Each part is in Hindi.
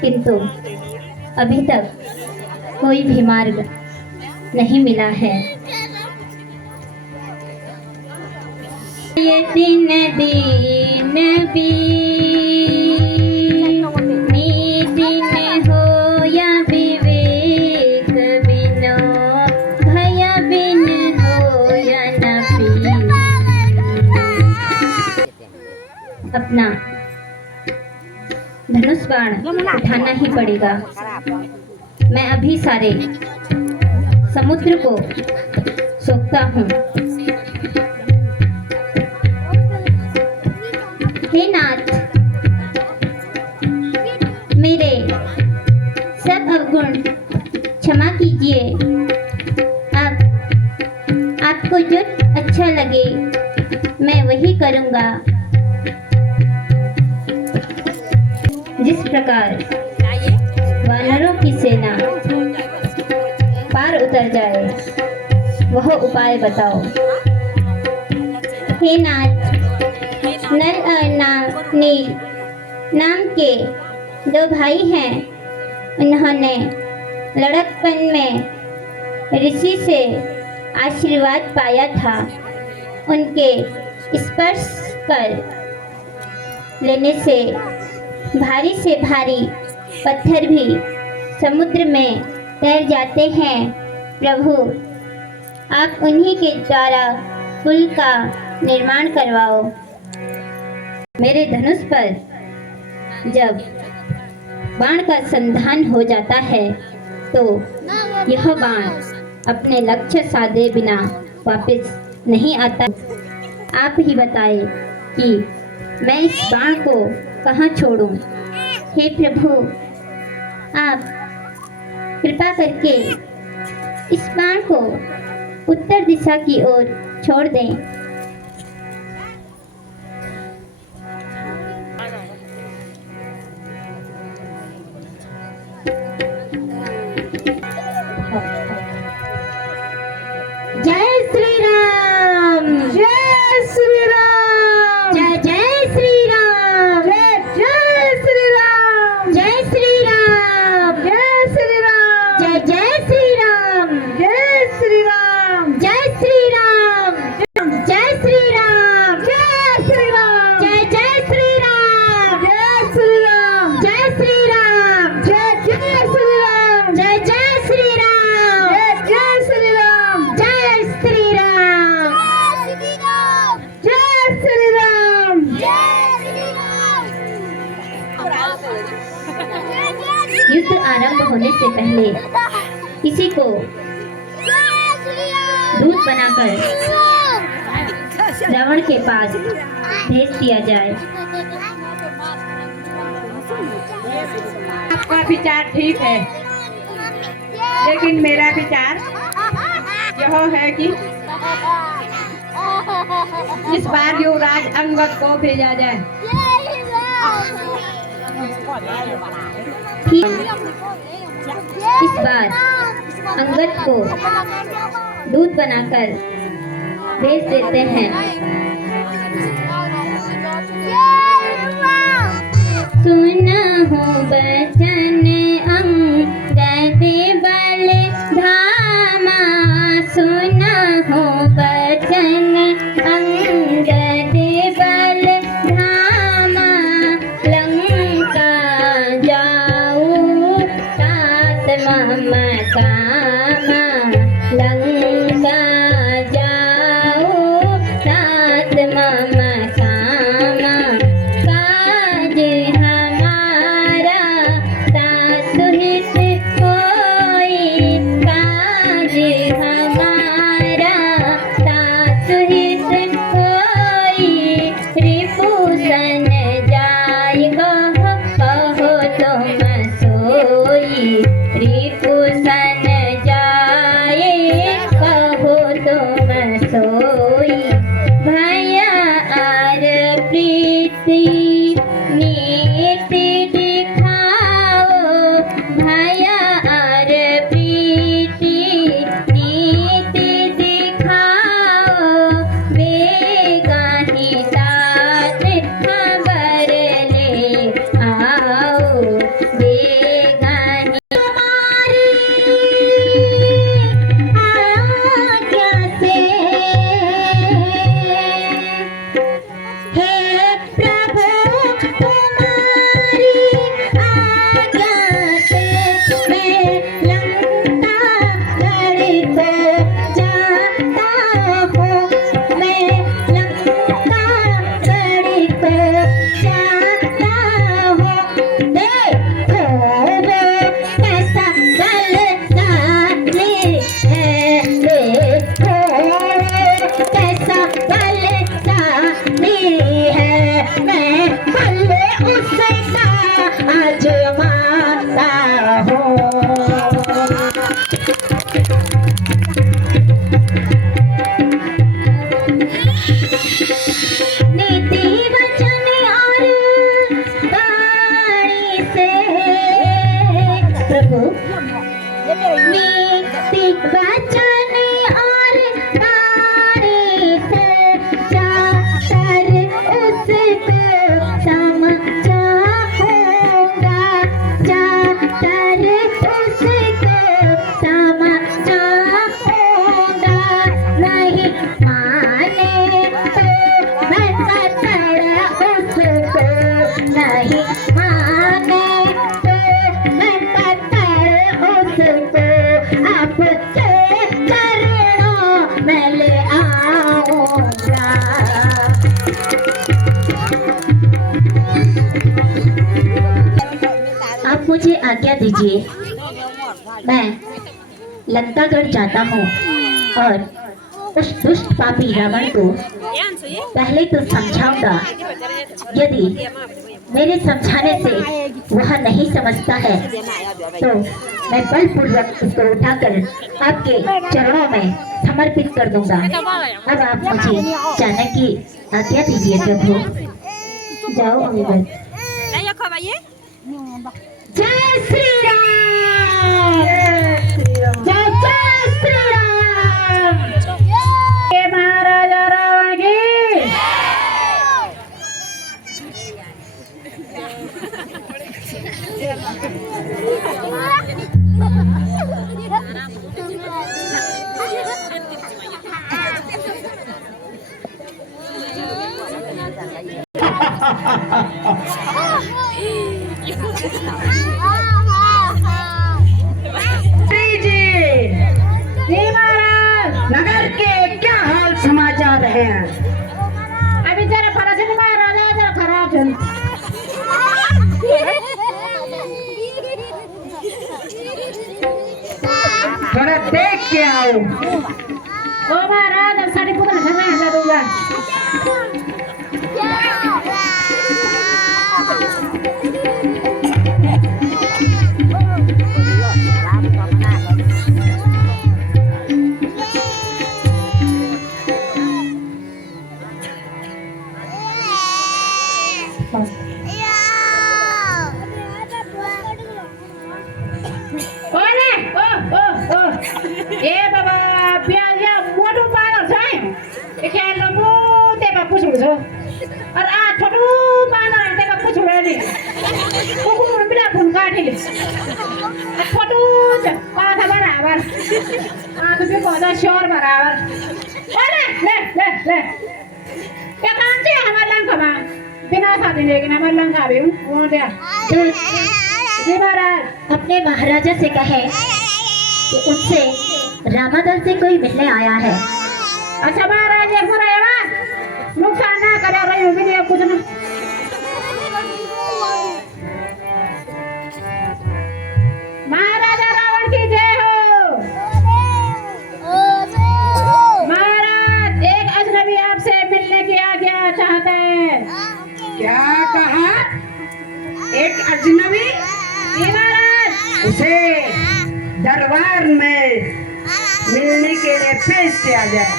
किंतु अभी तक कोई भी मार्ग नहीं मिला है। ये दिन दिन दिन हो या विवेक बिनो भय बिन हो या न पी। अपना धनुष बाण उठाना ही पड़ेगा। मैं अभी सारे समुद्र को सोखता हूँ। हे नाथ, मेरे सब अवगुण क्षमा कीजिए। आपको जो अच्छा लगे मैं वही करूँगा। जिस प्रकार वानरों की सेना पार उतर जाए वह उपाय बताओ। हे नाथ, नल और नील नाम के दो भाई हैं। उन्होंने लड़कपन में ऋषि से आशीर्वाद पाया था। उनके स्पर्श कर लेने से भारी पत्थर भी समुद्र में तैर जाते हैं। प्रभु, आप उन्हीं के द्वारा पुल का निर्माण करवाओ। मेरे धनुष पर जब बाण का संधान हो जाता है तो यह बाण अपने लक्ष्य साधे बिना वापस नहीं आता। आप ही बताए कि मैं इस बाण को कहाँ छोड़ूं। हे प्रभु, आप कृपा करके इस बाण को उत्तर दिशा की ओर छोड़ दें। जय श्री राम, जय श्री राम, जय जय श्री राम, जय श्री राम, जय श्री राम, जय श्री राम, जय जय श्री राम, जय श्री राम, जय श्री राम, जय श्री राम, जय श्री राम, जय जय श्री राम, जय श्री राम, जय श्री राम, जय जय श्री राम, जय जय श्री राम, जय जय श्री राम, जय श्री राम, जय श्री राम, जय श्री राम। युद्ध आरंभ होने से पहले किसी को दूत बनाकर रावण के पास भेज दिया जाए। आपका विचार ठीक है, लेकिन मेरा विचार यह है कि इस बार युवराज अंगद को भेजा जाए। इस बार अंगद को दूत बनाकर भेज देते हैं। सुना हो बचन अंगद बल धामा, सुना हो बचन अंगद बल धामा, लंका जाऊं तात मम कामा, लंका जाऊं तात मम कामा, काज हमारा नीति दिखाओ भया और प्रीति, नीति दिखाओ बेगाही दात खबर ले आओ बेगाही। तुम्हारी आज्ञा से हे प्रभु तुम्हारी आज्ञा से मैं लंका गढ़ को जाता हूँ, मैं लंका गढ़ को जाता हूँ। देखो वो कैसा बलशाली है, देखो कैसा बलशाली है, मैं बल उसका आजमाता हूँ। नीति वचन और वाणी से प्रभु, नीति वचन और वाणी से जाकर उसको समझाऊंगा, जाकर उसको समझाऊंगा। नहीं माने तो मैं कतड़ उसको, नहीं माने तो मैं कतड़ उसको आपके चरणों में ले आऊंगा। आप मुझे आज्ञा दीजिए, मैं लंकागढ़ जाता हूँ और उस दुष्ट पापी रावण को पहले तो समझाऊंगा। यदि मेरे समझाने से वह नहीं समझता है तो मैं बलपूर्वक उसको उठाकर आपके चरणों में समर्पित कर दूंगा। अब आप मुझे जाने की आज्ञा दीजिए प्रभु। जाओ अमिगढ़। जय श्री राम, जय जय श्री राम। ये महाराजा रावण की जी महाराज, नगर के क्या हाल समाचार हैं? अभी जरा फराज नहीं महाराजा, जरा खराब चल। थोड़ा देख के आओ। ओ महाराज, अब साड़ी पुत्र समय हटा दूंगा। ए बाबा, प्याज या मोटो पार छ है के लम्बो तेका पुछु छ और आ छोटो पार तेका पुछु नि कुकुर बिना फुन काटेले छोटो छ पाथा बराबर आ तो के कोदा शोर बराबर। अरे ले ले ले क्या काम से हमारे लंका में बिना साथी लेकिन हमारे लंका भी वो दे। जी महाराज, अपने महाराजा से कहे कि उनसे रामादल से कोई मिलने आया है। अच्छा महाराज, ये पूरा नुकसान ना करे रही होगी नहीं कुछ ना। महाराजा रावण की जय हो। महाराज, एक अजनबी आपसे मिलने की आज्ञा चाहते हैं। क्या कहा? एक अजनबी? जी महाराज। उसे दरबार में मिलने के लिए पेश किया जाए।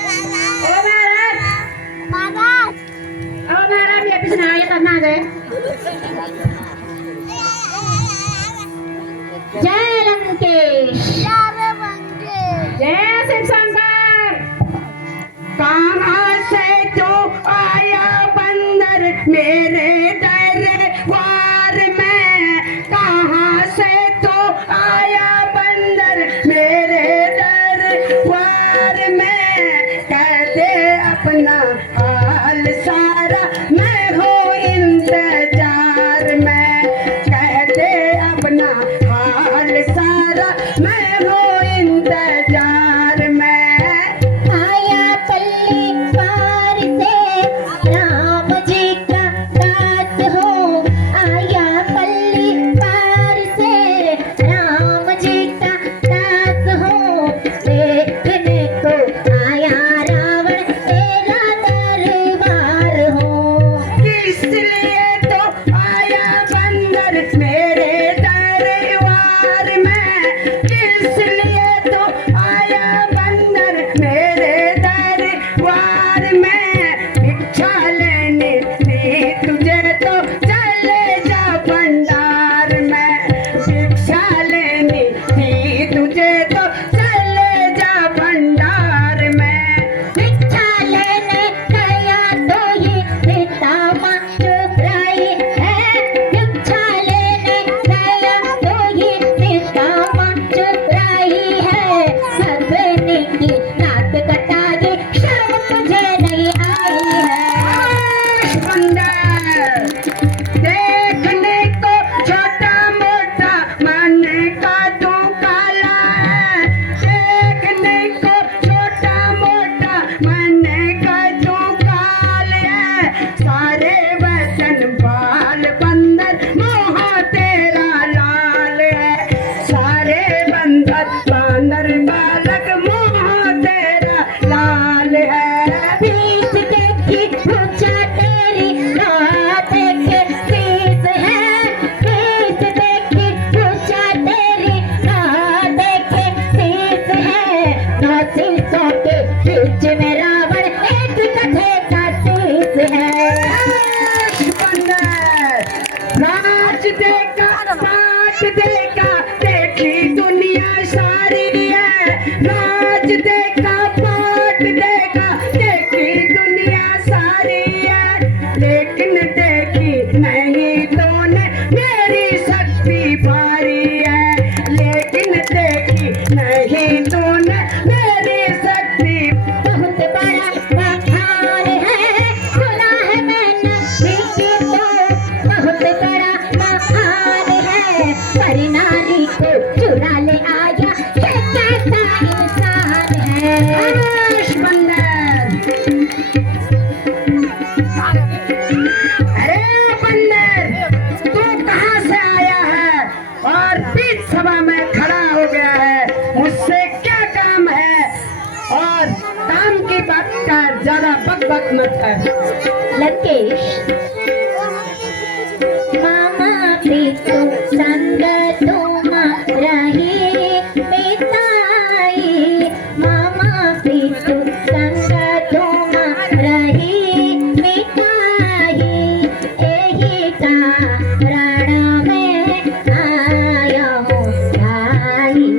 ओ महाराज, ओ महाराज, ये सुना ये करना गए जय लंकेश। जय शिव शंकर। कहाँ से तू आया बंदर मेरे दरबार में, कहाँ से तू आया बंदर मेरे दरबार में, कह दे अपना हाल सारा मैं हूँ इंतजार में, कह दे अपना हाल सारा मैं हूँ इंतजार में। आया पल्ली पार से राम जी का दास हो, आया पल्ली पार से राम जी का दास हो, देखने को आया रावण तेरा दरबार हो। किस लिए तो आया बंदर मेरे दरबार में, किस लिए तो आया बंदर मेरे दरबार में, भिक्षा लेने थी तुझे तो चले जा भंडार में, भिक्षा लेनी थी तुझे तो चले जा भंडार में। भिक्षा लेने गया तो ये सीता माँ चुराई है, भिक्षा लेने गया तो ये सीता माँ चुराई है, सबने की रात कटाई शर्म तुझे नहीं आई है। बंदर देखने को छोटा मोटा मन का तू काला है, देखने को छोटा मोटा मन का तू काल है, सारे वचन बाल बंदर मोह तेरा लाल है, सारे बंदर बालक मोह तेरा लाल है। पीठ देखी पूछा तेरी ना देखे शीश है, पीठ देखी पूछा तेरी ना देखे शीश है, ना शीशों के बीच में रावण एक कथे का शीश है। बंदर नाच देखा पाट देखा देखी दुनिया सारी है, नाच देखा पाट देखा देखी दुनिया सारी है, लेकिन देखी नहीं तूने मेरी शक्ति भारी है, लेकिन देखी नहीं तूने मेरी शक्ति। बहुत बड़ा महान है, सुना है मैंने ऋषि को, बहुत बड़ा महान है, पर नारी को चुरा ले आया ये कैसा इंसान है। बंदर अरे बंदर तू कहाँ से आया है और बीच सभा में खड़ा हो गया है, मुझसे क्या काम है, और काम की बात का ज्यादा बक बक मत कर। लंकेश मामा प्रीतु संग तुम रही मिताई, मामा प्रीतु संग तुम रही मिताई, एही कारण में आया हूँ भाई,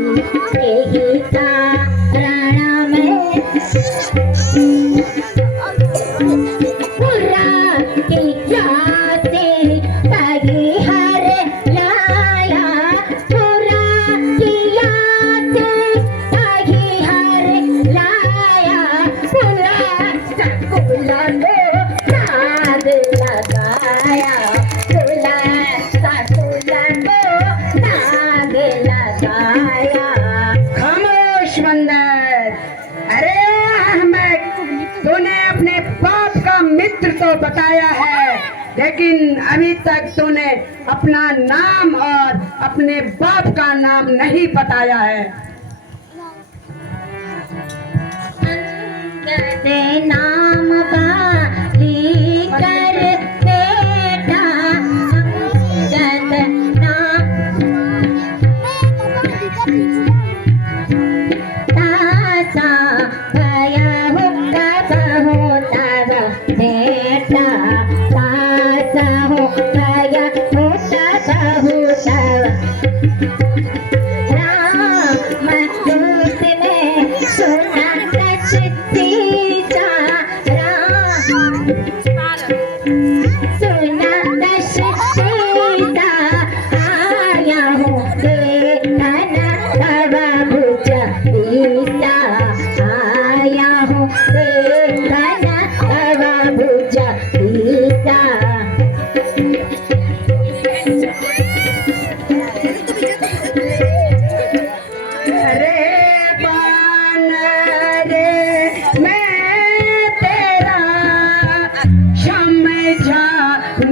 एही कारण में पूरा किया से तागी हर लाया, पूरा किया से तागी हर लाया, पूरा सकुला को नाग लगाया, पूरा सकुला को नाग लगाया। खामोश बंदर। अरे अहमद तूने अपने बाप का मित्र तो बताया है, लेकिन अभी तक तूने अपना नाम और अपने बाप का नाम नहीं बताया है। अंगद नाम बाली कर बेटा, अंगद नाम तासा भया हुक्का बहु तब बेटा, भया होता बहुत राम दूत में सुना दशरथीचा राम सुना दशरथीचा आया हूँ देखना तब भुज बीसा आया हूँ देखना तब भुज बीसा अरे बान रे मैं तेरा समझा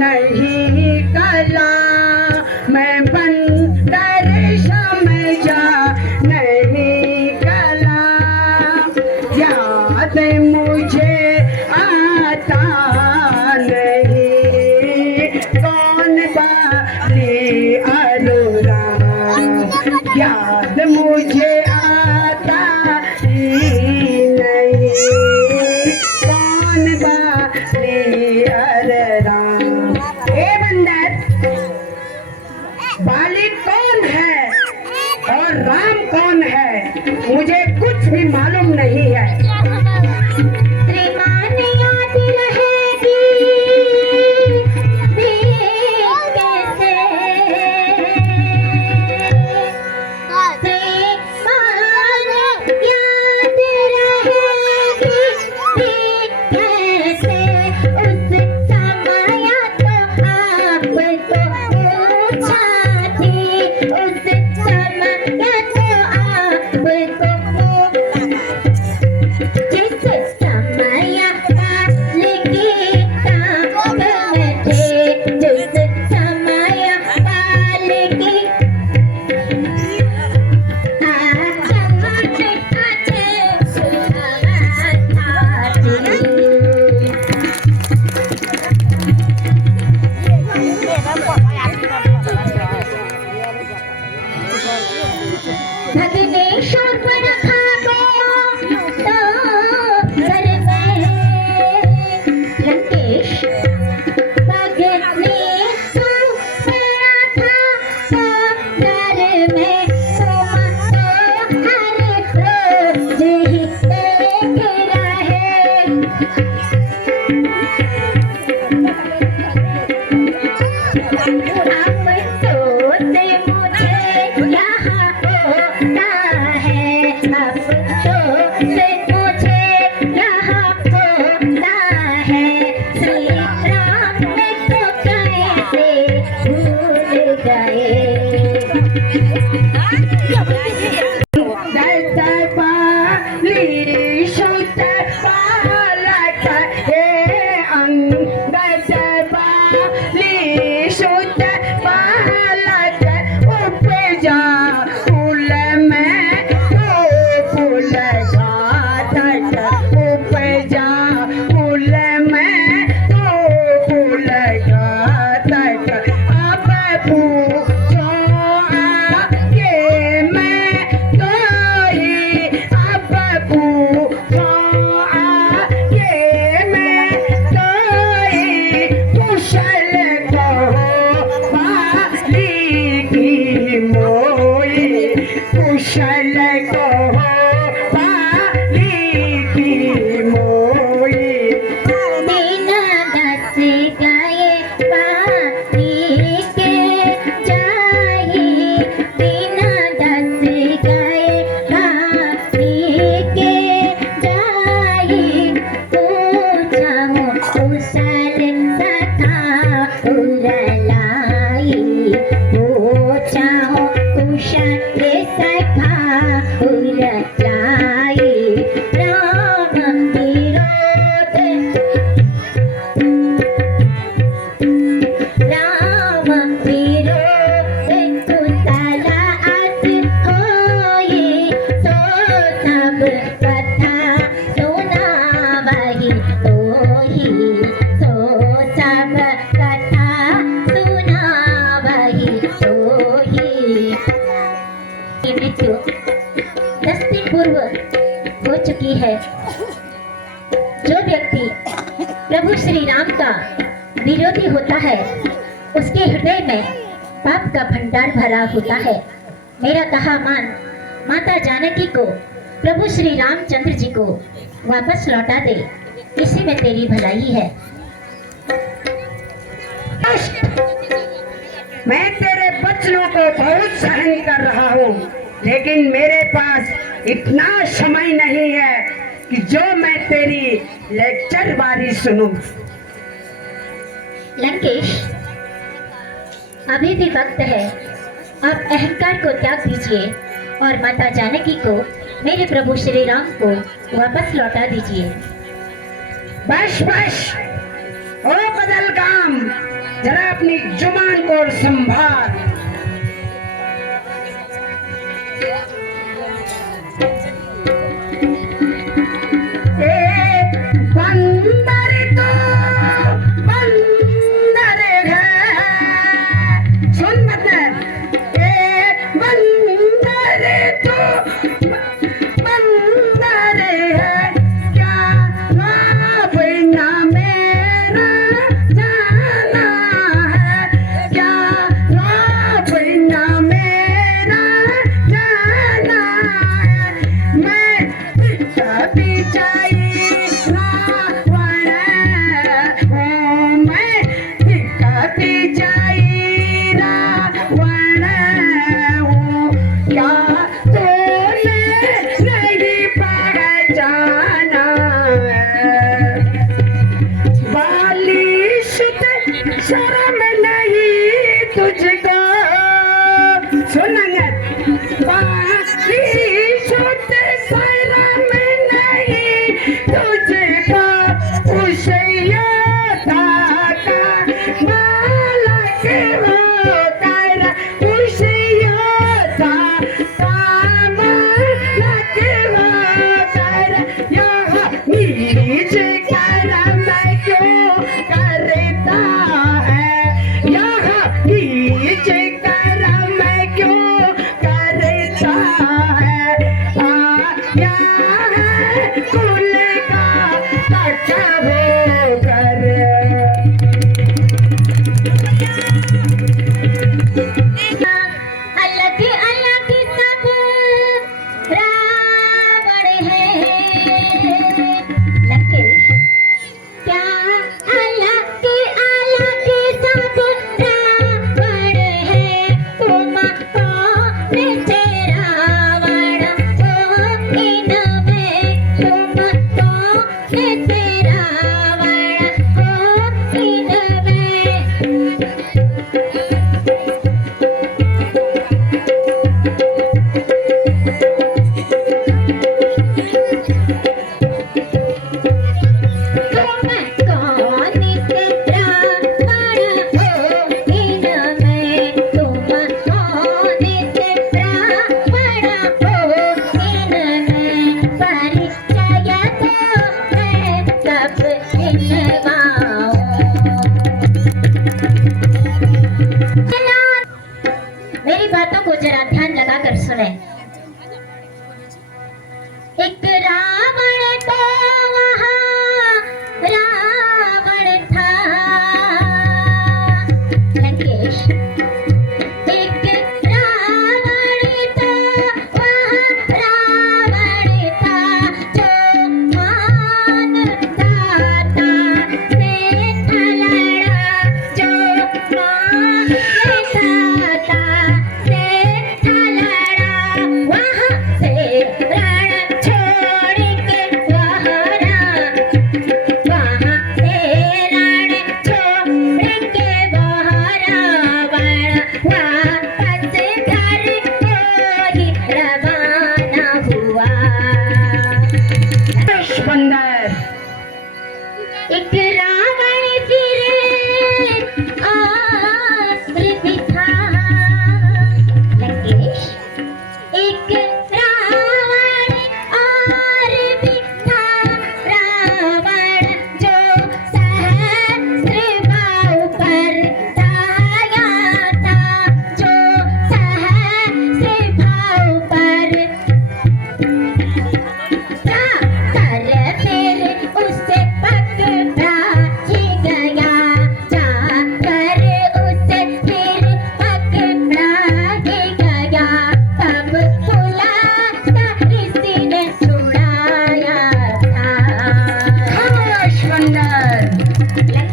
नहीं कला मैं बंदर समझा नहीं कला याद मुझे आता नहीं कौन बाली अनुराग याद मुझे आता ही नहीं कौन बाली अरे राम ए बंदर बाली कौन है और राम कौन है मुझे कुछ भी मालूम नहीं है श्रीमान याद रहेगी देख कैसे श्रीमान याद रहेगी देख कैसे उस समय तो आपको पूछा थी उस समय तो आपको जिस समय काल की ताक में थे जिस समय काल की भगवेश्वर पर खा गया तो घर में लंकेश भगने तो पड़ा था तो घर में तो हर रोज ही देख रहे अब सोते मुझे यहाँ होता है अब सोते मुझे यहाँ होता है श्री राम तो कैसे भूल गए दस बाली सुत बालक हे अंग दस बाली सुत बालक उपजा फूल में तो फूल घाटक उपजा फूल में तो फूल घाटक अब पूछो आगे मैं तो ही अब पूछो आगे मैं तो ही कुशल कहो बाली की मोई कुशल कहो बाली की मोई दिन दस गए पानी के जाई दिन दस गए पानी के जाई पूछो कुशल सखा उरलाई पूछो कुशल सखा उरलाई राम विरोध राम विरोध कुशल अस होई तो सब कथा सुनावही तोही तो सब कथा सुनावही तोही ये मृत्यु 10 दिन पूर्व हो चुकी है। जो व्यक्ति प्रभु श्री राम का विरोधी होता है उसके हृदय में पाप का भंडार भरा होता है। मेरा कहा मान माता जानकी को प्रभु श्री रामचंद्र जी को वापस लौटा दे, इसी में तेरी भलाई है। मैं तेरे बच्चों को बहुत सहन कर रहा हूँ, लेकिन मेरे पास इतना समय नहीं है कि जो मैं तेरी लेक्चर बारी सुनूं। लंकेश, अभी भी वक्त है, आप अहंकार को त्याग दीजिए और माता जानकी को मेरे प्रभु श्री राम को वापस लौटा दीजिए। बस बस, ओ बदल काम, जरा अपनी जुबान को संभाल। बंदर तो बंदर है, सुन मतलब, बंदर तो बंदर है, क्या रब ना मेरा जाना है, क्या रब ना मेरा जाना है। मैं कभी चाहिए रावण हूँ, मैं कभी चाहिए रावण हूँ, क्या तूने नहीं पहचाना है। बालिश शर्म नहीं तुझको, सुनना, बालिश शर्म नहीं तुझको, उस योद्धा का बालक होकर, उस योद्धा का बालक होकर, यह नीच कर्म क्यों करता है, यह नीच कर्म क्यों करता है। आया है कुल का तक होकर, अलग अलग सब रावण है। लंकेश, क्या अलग अलग सब रावण है, तुम कौन से रावण हो इनमें, तुम कौन से रावण हो इनमें। तुम कौन से रावण हो इनमें, तुम कौन से रावण हो इनमें। परिचय तो मैं सब निभाऊं। मेरी बातों को जरा ध्यान लगाकर सुने। एक रावण तो वहाँ रावण था। लंकेश, एक रावण तो वहाँ रावण था, जो मानता था सेठ लड़ा, जो मानता था सेठ लड़ा।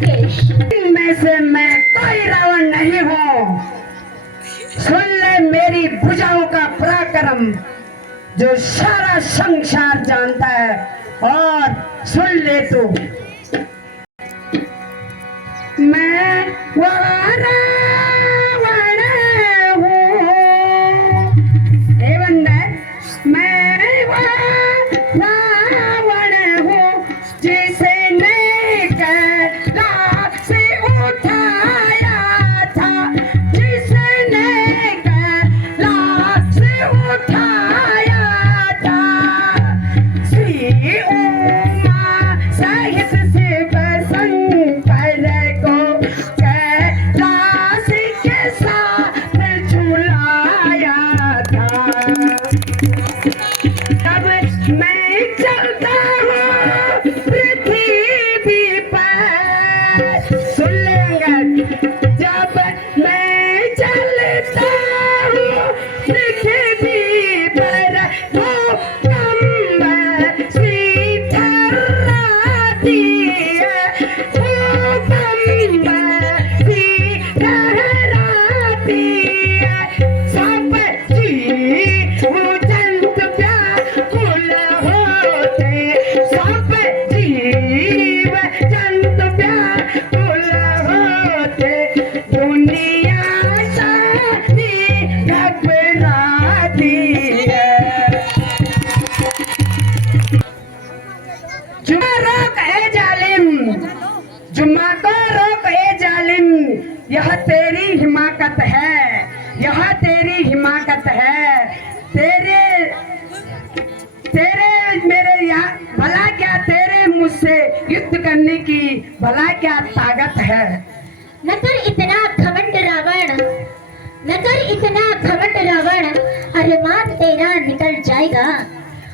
लंकेश। इनमें से मैं कोई रावण नहीं हूँ। सुन ले मेरी भुजाओं का पराक्रम जो सारा संसार जानता है। और सुन ले तू, मैं वो रावण हूँ। हे बंदर, मैं वो रावण हूँ जिसने कैलाश से उठाया था, जिसने कैलाश से उठाया था। श्री उमा सहित शिव शंकर को कैलाश के साथ झुलाया था। अब मैं चलता हूँ पृथ्वी पर, सुन लेंगे, जब मैं चलता हूँ पृथ्वी पर भूकंप सी थर्राती है, भूकंप सी लहराती है। सब जीव जंतु व्याकुल होते, सब जीव जंतु व्याकुल होते, दुनिया सारी घबराती है। जुम्मा रोक ए जालिम, जुम्मा को रोक ए जालिम, यह तेरी हिमाकत है, यह तेरी हिमाकत है। तेरे तेरे मेरे यहाँ भला क्या, तेरे मुझसे युद्ध करने की भला क्या ताकत है। न कर इतना घमंड रावण, न कर इतना घमंड रावण, अरमान तेरा निकल जाएगा,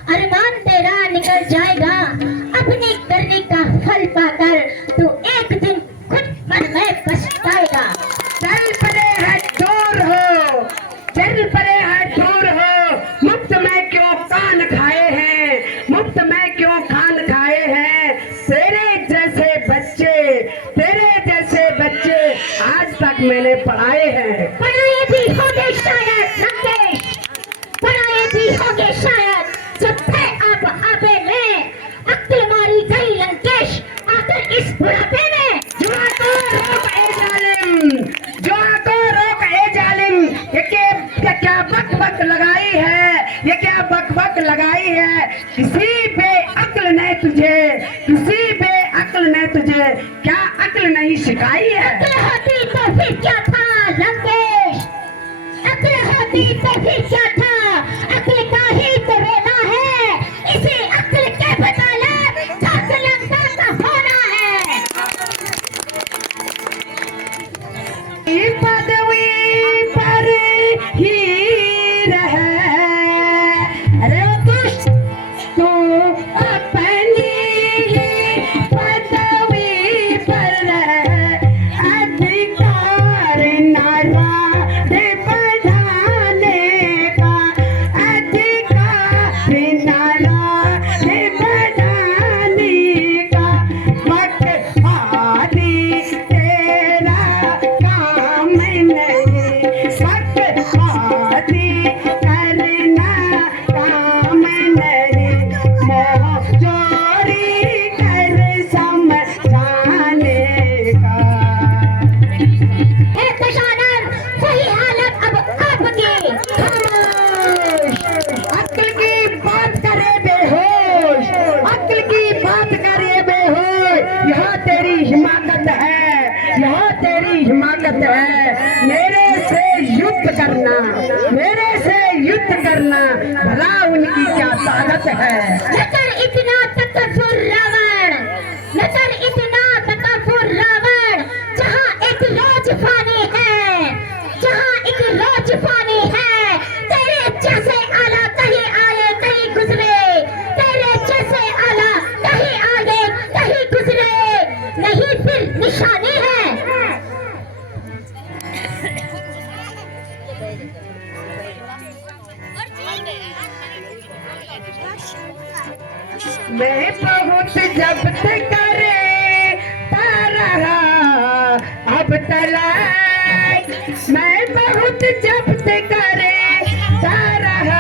अरमान तेरा निकल जाएगा। अपने करने का फल पाकर तू एक दिन खुद मन में पछताएगा। चल परे है दूर हो, चल परे है दूर हो, मुफ्त में क्यों कान खाए हैं, मुफ्त में क्यों कान खाए हैं। तेरे जैसे बच्चे, तेरे जैसे बच्चे आज तक मैंने पढ़ाए हैं। पढ़ाए भी होंगे शायद लंकेश, पढ़ाए भी होंगे शायद, जब थे अब आबे में अक्ल मारी गई लंकेश आकर इस बुढ़ापे में। जुआ को रोक ए जालिम, जुआ को रोक ए जालिम, ये क्या बक बक लगाई है, ये क्या बक बक लगाई है। किसी पे अक्ल ने तुझे, किसी पे अक्ल ने तुझे क्या अक्ल नहीं सिखाई है। अक्ल होती तो फिर क्या था लंकेश, अक्ल होती तो फिर क्या था, अक्ल का ही तो रोना है, इसे अक्ल के बदले जागलंता का होना है। ये पदवी पर ही रहे, अरे ओ दुष्ट, तू अपनी ही पदवी पर रहे, अधिकार नारा बढ़ाने का, अधिकार नारा बढ़ाने का। वक्त आदि तेरा काम नहीं, वक्त आदि करना काम नहीं, मोह चोरी कर समझाने का। ए दशानन, वही हालत अब आपकी। अक्ल की बात करे बेहोश, अक्ल की बात करे बेहोश, यह तेरी हिमाकत है, यह तेरी हिमाकत है। मेरे से युद्ध करना, मेरे से युद्ध करना, भला उनकी क्या ताकत है। न कर इतना तकब्बुर रावण, न कर इतना तकब्बुर रावण, जहाँ एक रोज फानी है, जहाँ एक रोज फानी है। तेरे जैसे आला कहीं आए कहीं गुजरे, तेरे जैसे आला कहीं आए कहीं गुजरे, नहीं फिर निशानी है। मैं बहुत जब्त करे रहा अब तलाक मैं बहुत जब्त करे रहा,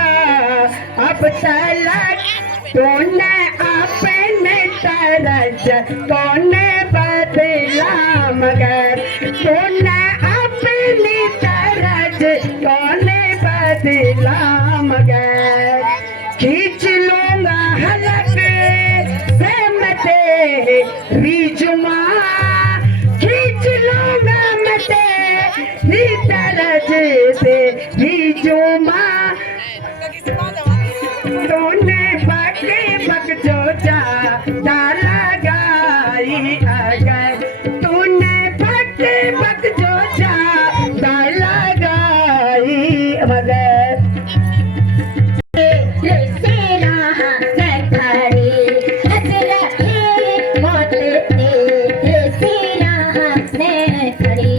अब तलाक तूने अपने तरज तूने बदला, मगर तूने अपनी तरज तूने बदला, मगर खींच लूंगा हलक से मैं तेरी जुमा, खींच लूंगा मैं तेरी तरज से ही जुमा, तूने बके बक जो जा डाला गाई, अगर तूने बके बक जो जा डाला गाई, मगर तेरा मैं खड़ी हंस रही मौत तेरा मैं खड़ी